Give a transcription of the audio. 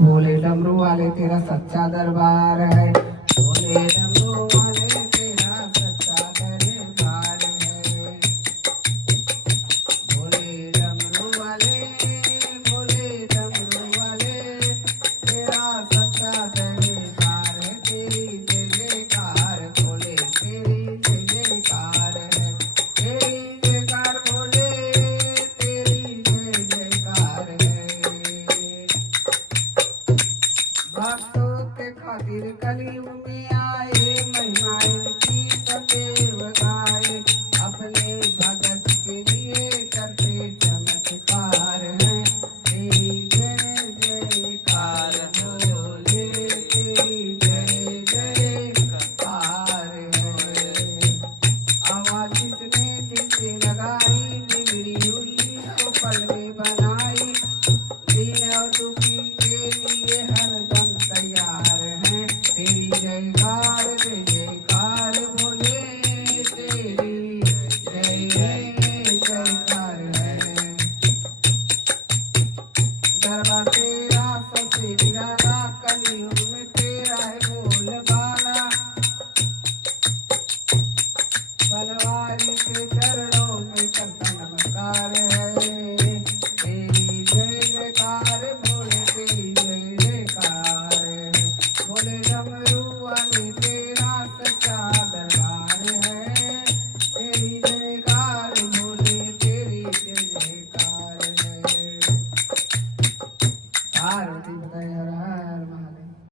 बोले डमरू वाले तेरा सच्चा दरबार है। बोले डमरू वाले तेरा सच्चा दरबार है। बोले डमरू वाले, बोले डमरू वाले तेरा सच्चा दरबार है। तेरी जय जयकार बोले, तेरी जय जयकार है। तेरी जयकार बोले, तेरी जय जयकार है। भक्तों के खातिर कलयुग में आए, महिमा इनकी सदैव गाए। अपने भगत के लिए कर